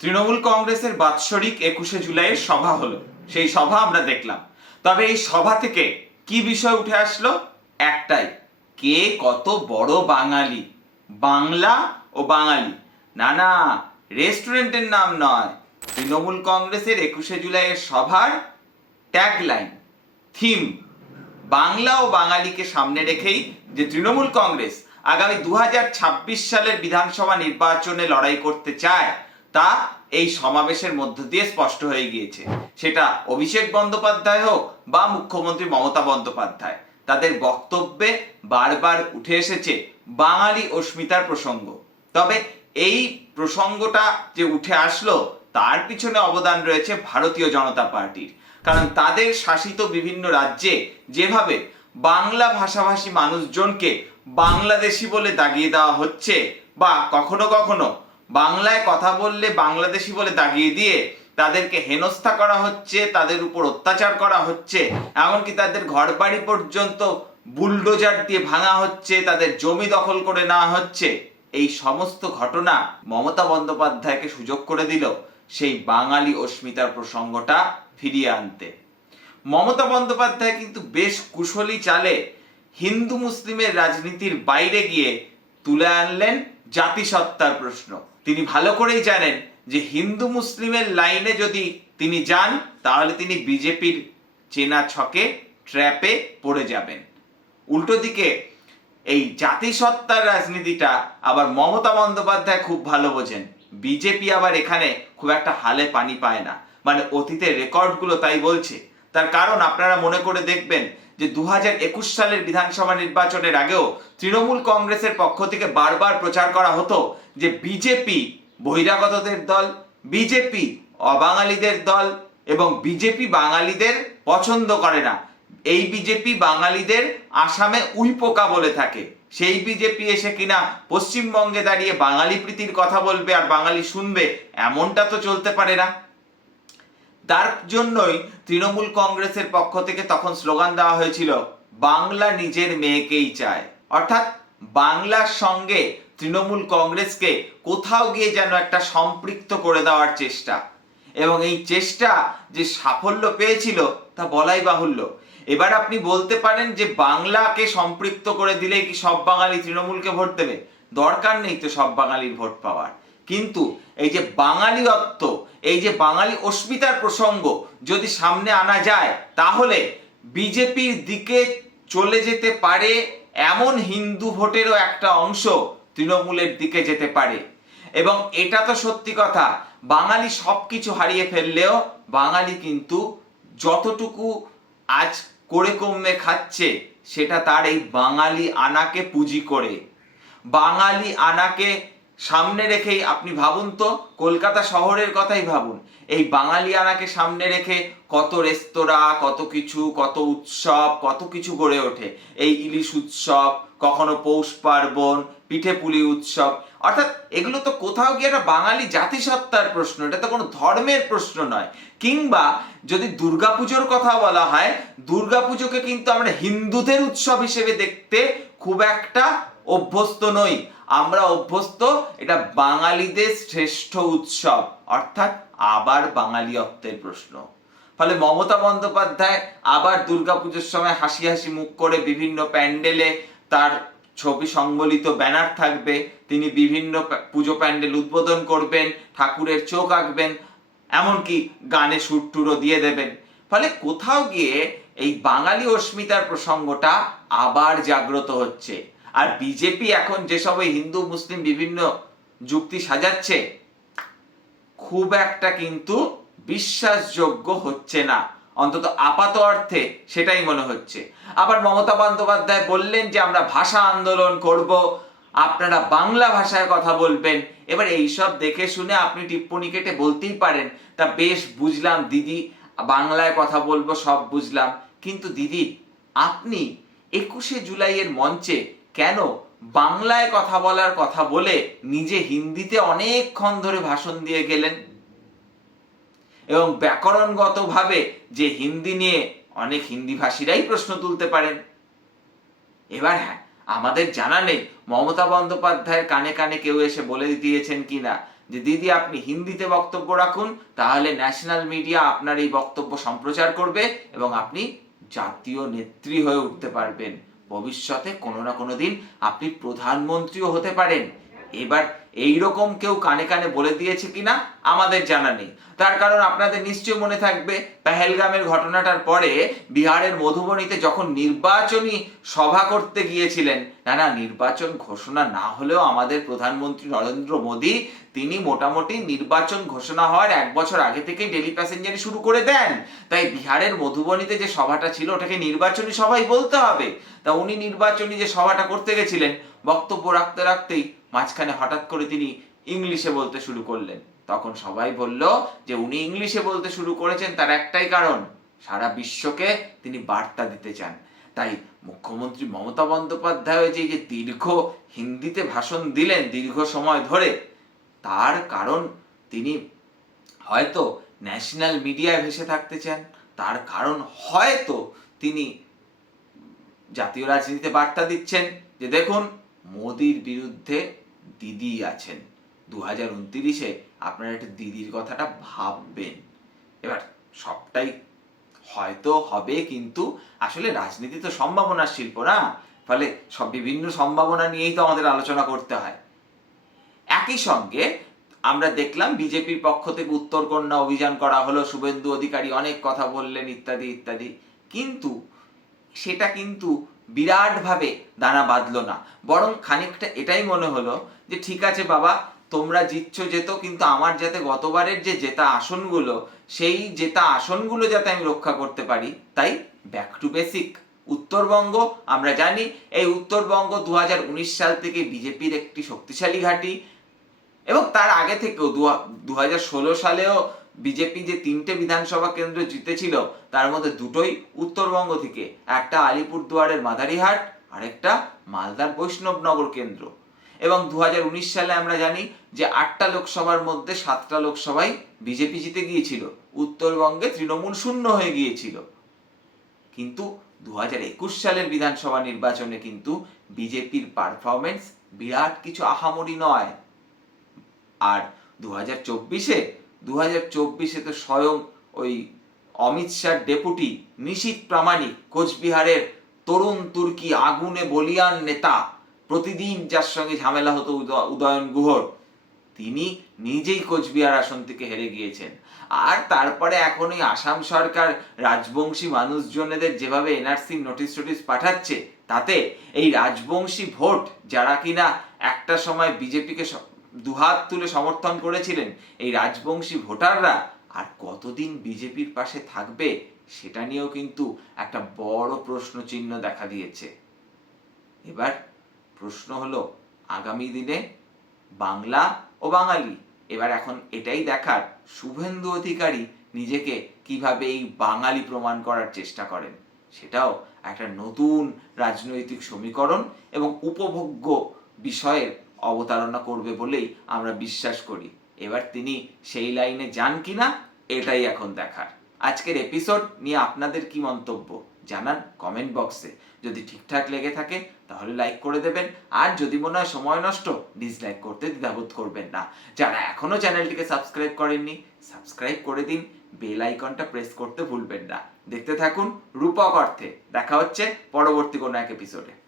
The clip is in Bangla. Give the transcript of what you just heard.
তৃণমূল কংগ্রেসের বাৎসরিক একুশে জুলাইয়ের সভা হলো। সেই সভা আমরা দেখলাম। তবে এই সভা থেকে কি বিষয় উঠে আসলো? একটাই, কে কত বড় বাঙালি? বাংলা ও বাঙালি? না না, রেস্টুরেন্টের নাম নয়। তৃণমূল কংগ্রেসের একুশে জুলাইয়ের সভার ট্যাগলাইন থিম বাংলা ও বাঙালিকে সামনে রেখেই যে তৃণমূল কংগ্রেস আগামী দু হাজার ছাব্বিশ সালের বিধানসভা নির্বাচনে লড়াই করতে চায় তা এই সমাবেশের মধ্য দিয়ে স্পষ্ট হয়ে গিয়েছে। সেটা অভিষেক বন্দ্যোপাধ্যায় হোক বা মুখ্যমন্ত্রী মমতা বন্দ্যোপাধ্যায়। তাদের বক্তব্যে বারবার উঠে এসেছে বাঙালি অস্মিতার প্রসঙ্গ। তবে এই প্রসঙ্গটা যে উঠে আসলো, তার পিছনে অবদান রয়েছে ভারতীয় জনতা পার্টির। কারণ তাদের শাসিত বিভিন্ন রাজ্যে যেভাবে বাংলা ভাষাভাষী মানুষজনকে বাংলাদেশি বলে দাগিয়ে দেওয়া হচ্ছে বা কখনো কখনো বাংলায় কথা বললে বাংলাদেশি বলে দাগিয়ে দিয়ে তাদেরকে হেনস্থা করা হচ্ছে, তাদের উপর অত্যাচার করা হচ্ছে, এমনকি তাদের ঘরবাড়ি পর্যন্ত বুলডোজার দিয়ে ভাঙা হচ্ছে, তাদের জমি দখল করে নেওয়া হচ্ছে। এই সমস্ত ঘটনা মমতা বন্দ্যোপাধ্যায়কে সুযোগ করে দিল সেই বাঙালি অস্মিতার প্রসঙ্গটা ফিরিয়ে আনতে। মমতা বন্দ্যোপাধ্যায় কিন্তু বেশ কুশলী চালে হিন্দু মুসলিমের রাজনীতির বাইরে গিয়ে তুলে আনলেন জাতিসত্তার প্রশ্ন। তিনি ভালো করেই জানেন যে হিন্দু মুসলিমের লাইনে যদি তিনি যান, তাহলে তিনি বিজেপির চেনা ছকে, ট্র্যাপে পড়ে যাবেন। উল্টো দিকে, এই জাতিসত্তার রাজনীতিটা আবার মমতা বন্দ্যোপাধ্যায় খুব ভালো বোঝেন। বিজেপি আবার এখানে খুব একটা হালে পানি পায় না। মানে অতীতের রেকর্ডগুলো তাই বলছে। তার কারণ আপনারা মনে করে দেখবেন যে দু সালের বিধানসভা নির্বাচনের আগেও তৃণমূল কংগ্রেসের পক্ষ থেকে বারবার প্রচার করা হতো যে বিজেপি বহিরাগতদের দল, বিজেপি অবাঙালিদের দল এবং বিজেপি বাঙালিদের পছন্দ করে না। এই বিজেপি বাঙালিদের আসামে উইপোকা বলে থাকে। সেই বিজেপি এসে কিনা পশ্চিমবঙ্গে দাঁড়িয়ে বাঙালি প্রীতির কথা বলবে আর বাঙালি শুনবে, এমনটা তো চলতে পারে না। তার জন্যই তৃণমূল কংগ্রেসের পক্ষ থেকে তখন স্লোগান দেওয়া হয়েছিল, বাংলা নিজের মেয়েকেই চায়। অর্থাৎ বাংলার সঙ্গে তৃণমূল কংগ্রেসকে কোথাও গিয়ে যেন একটা সম্পৃক্ত করে দেওয়ার চেষ্টা। এবং এই চেষ্টা যে সাফল্য পেয়েছিল তা বলাই বাহুল্য। এবার আপনি বলতে পারেন যে বাংলাকে সম্পৃক্ত করে দিলে কি সব বাঙালি তৃণমূলকে ভোট দেবে? দরকার নেই তো সব বাঙালির ভোট পাওয়ার। কিন্তু এই যে বাঙালিত্ব এই যে বাঙালি অস্মিতার প্রসঙ্গ যদি সামনে আনা যায়, তাহলে বিজেপির দিকে চলে যেতে পারে এমন হিন্দু ভোটেরও একটা অংশ তৃণমূলের দিকে যেতে পারে। এবং এটা তো সত্যি কথা, বাঙালি সব কিছু হারিয়ে ফেললেও বাঙালি কিন্তু যতটুকু আজ করে কমে খাচ্ছে, সেটা তার এই বাঙালি আনাকে পুঁজি করে। বাঙালি আনাকে সামনে রেখেই আপনি ভাবুন তো, কলকাতা শহরের কথাই ভাবুন। এই বাঙালি আনাকে সামনে রেখে কত রেস্তোরাঁ, কত কিছু, কত উৎসব, কত কিছু গড়ে ওঠে। এই ইলিশ উৎসব, কখনো পৌষ পার্বণ, পিঠে পুলি উৎসব। অর্থাৎ এগুলো তো কোথাও গিয়ে একটা বাঙালি জাতিসত্তার প্রশ্ন, এটা তো কোনো ধর্মের প্রশ্ন নয়। কিংবা যদি দুর্গাপুজোর কথা বলা হয়, দুর্গাপুজোকে কিন্তু আমরা হিন্দুদের উৎসব হিসেবে দেখতে খুব একটা অভ্যস্ত নই। আমরা অভ্যস্ত, এটা বাঙালিদের শ্রেষ্ঠ উৎসব। অর্থাৎ আবার বাঙালিয়ত্বের প্রশ্ন। ফলে মমতা বন্দ্যোপাধ্যায় আবার দুর্গাপুজোর সময় হাসি হাসি মুখ করে বিভিন্ন প্যান্ডেলে তার ছবি সংবলিত ব্যানার থাকবে। তিনি বিভিন্ন পুজো প্যান্ডেল উদ্বোধন করবেন, ঠাকুরের চোখ আঁকবেন, এমনকি গানে সুর টুরও দিয়ে দেবেন। ফলে কোথাও গিয়ে এই বাঙালি অস্মিতার প্রসঙ্গটা আবার জাগ্রত হচ্ছে। আর বিজেপি এখন যেসব হিন্দু, মুসলিম বিভিন্ন যুক্তি সাজাচ্ছে, খুব একটা কিন্তু বিশ্বাসযোগ্য হচ্ছে না। অন্তত আপাত অর্থে সেটাই মনে হচ্ছে। আবার মমতা বন্দ্যোপাধ্যায় বললেন যে, আমরা ভাষা আন্দোলন করব, আপনারা বাংলা ভাষায় কথা বলবেন। এবার এইসব দেখে শুনে আপনি টিপ্পনি কেটে বলতেই পারেন, তা বেশ বুঝলাম দিদি, বাংলায় কথা বলব, সব বুঝলাম। কিন্তু দিদি, আপনি একুশে জুলাইয়ের মঞ্চে কেন বাংলায় কথা বলার কথা বলে নিজে হিন্দিতে অনেকক্ষণ ধরে ভাষণ দিয়ে গেলেন? এবং ব্যাকরণগতভাবে যে হিন্দি নিয়ে অনেক হিন্দি ভাষীরাই প্রশ্ন তুলতে পারেন। এবার হ্যাঁ আমাদের জানা নেই মমতা বন্দ্যোপাধ্যায়ের কানে কানে কেউ এসে বলে দিয়েছেন কিনা যে, দিদি, আপনি হিন্দিতে বক্তব্য রাখুন, তাহলে ন্যাশনাল মিডিয়া আপনার এই বক্তব্য সম্প্রচার করবে এবং আপনি জাতীয় নেত্রী হয়ে উঠতে পারবেন। ভবিষ্যতে কোনো না কোনো দিন আপনি প্রধানমন্ত্রীও হতে পারেন। এবার এই রকম কেউ কানে কানে বলে দিয়েছে কিনা, আমাদের জানা নেই। তার কারণ আপনাদের নিশ্চয় মনে থাকবে, পেহেলগামের ঘটনাটার পরে বিহারের মধুবনীতে যখন নির্বাচনী সভা করতে গিয়েছিলেন, না না, নির্বাচন ঘোষণা না হলেও আমাদের প্রধানমন্ত্রী নরেন্দ্র মোদী, তিনি মোটামুটি নির্বাচন ঘোষণা হওয়ার এক বছর আগে থেকেই ডেলি প্যাসেঞ্জারি শুরু করে দেন। তাই বিহারের মধুবনীতে যে সভাটা ছিল, ওটাকে নির্বাচনী সভাই বলতে হবে। তা উনি নির্বাচনী যে সভাটা করতে গেছিলেন, বক্তব্য রাখতে রাখতেই মাঝখানে হঠাৎ করে তিনি ইংলিশে বলতে শুরু করলেন। তখন সবাই বলল যে, উনি ইংলিশে বলতে শুরু করেছেন তার একটাই কারণ, সারা বিশ্বকে তিনি বার্তা দিতে চান। তাই মুখ্যমন্ত্রী মমতা বন্দ্যোপাধ্যায় যে যে দীর্ঘ হিন্দিতে ভাষণ দিলেন দীর্ঘ সময় ধরে, তার কারণ তিনি হয়তো ন্যাশনাল মিডিয়ায় ভেসে থাকতে চান। তার কারণ হয়তো তিনি জাতীয় রাজনীতিতে বার্তা দিচ্ছেন। যে দেখুন, মোদির বিরুদ্ধে দিদি আছেন। দু হাজার উনত্রিশে আপনারা একটা দিদির কথাটা ভাববেন। এবার সবটাই হয়তো হবে কিন্তু আসলে রাজনীতি তো সম্ভাবনার শিল্প না? ফলে সব বিভিন্ন সম্ভাবনা নিয়েই তো আমাদের আলোচনা করতে হয়। একই সঙ্গে আমরা দেখলাম বিজেপির পক্ষ থেকে উত্তরকন্যা অভিযান করা হলো, শুভেন্দু অধিকারী অনেক কথা বললেন ইত্যাদি ইত্যাদি। কিন্তু সেটা কিন্তু বিরাটভাবে দানা বাঁধলো না। বরং খানিকটা এটাই মনে হলো যে, ঠিক আছে বাবা, তোমরা জিতছো যেত কিন্তু আমার যাতে গতবারের যে জেতা আসনগুলো, সেই জেতা আসনগুলো যাতে আমি রক্ষা করতে পারি, তাই ব্যাক টু বেসিক উত্তরবঙ্গ, আমরা জানি, এই উত্তরবঙ্গ দু হাজার উনিশ সাল থেকে বিজেপির একটি শক্তিশালী ঘাঁটি এবং তার আগে থেকেও দু হাজার ষোলো সালেও বিজেপি যে তিনটে বিধানসভা কেন্দ্র জিতেছিল, তার মধ্যে দুটোই উত্তরবঙ্গ থেকে, একটা আলিপুরদুয়ারের মাদারিহাট, আরেকটা মালদার বৈষ্ণবনগর কেন্দ্র। এবং দুহাজার উনিশ সালে আমরা জানি যে আটটা লোকসভার মধ্যে সাতটা লোকসভায় বিজেপি জিতে গিয়েছিল, উত্তরবঙ্গে তৃণমূল শূন্য হয়ে গিয়েছিল। কিন্তু দু হাজার একুশ সালের বিধানসভা নির্বাচনে কিন্তু বিজেপির পারফরমেন্স বিরাট কিছু আহামরি নয়। আর দু হাজার চব্বিশে দু হাজার স্বয়ং ওই অমিত শাহ ডেপুটি নিশীত প্রামাণিক কোচবিহারের তরুণ তুর্কি আগুনে বলিয়ান নেতা। প্রতিদিন যার সঙ্গে ঝামেলা হতো উদ- উদয়ন গুহর, তিনি নিজেই কোচবিহার আসন থেকে হেরে গিয়েছেন। আর তারপরে এখন ওই আসাম সরকার রাজবংশী মানুষজনেদের যেভাবে এনআরসি নোটিশ টোটিস পাঠাচ্ছে, তাতে এই রাজবংশী ভোট যারা কিনা একটা সময় বিজেপিকে দুহাত তুলে সমর্থন করেছিলেন এই রাজবংশী ভোটাররা। আর কতদিন বিজেপির পাশে থাকবে সেটা নিয়েও কিন্তু একটা বড় প্রশ্ন চিহ্ন দেখা দিয়েছে। এবার প্রশ্ন হলো, আগামী দিনে বাংলা ও বাঙালি, এবার এখন এটাই দেখার শুভেন্দু অধিকারী নিজেকে কীভাবে এই বাঙালি প্রমাণ করার চেষ্টা করেন? সেটাও একটা নতুন রাজনৈতিক সমীকরণ এবং উপভোগ্য বিষয়ের অবতারণা করবে বলেই আমরা বিশ্বাস করি। এবার তিনি সেই লাইনে যান কিনা, এটাই এখন দেখার। আজকের এপিসোড নিয়ে আপনাদের কি মন্তব্য? জানান কমেন্ট বক্সে যদি ঠিকঠাক লেগে থাকে, তাহলে লাইক করে দেবেন। আর যদি মনে হয় সময় নষ্ট ডিসলাইক করতে দ্বিধাবোধ করবেন না। যারা এখনও চ্যানেলটিকে সাবস্ক্রাইব করেননি সাবস্ক্রাইব করে দিন। বেল আইকনটা প্রেস করতে ভুলবেন না। দেখতে থাকুন রূপক অর্থে। দেখা হচ্ছে পরবর্তী কোনো এক এপিসোডে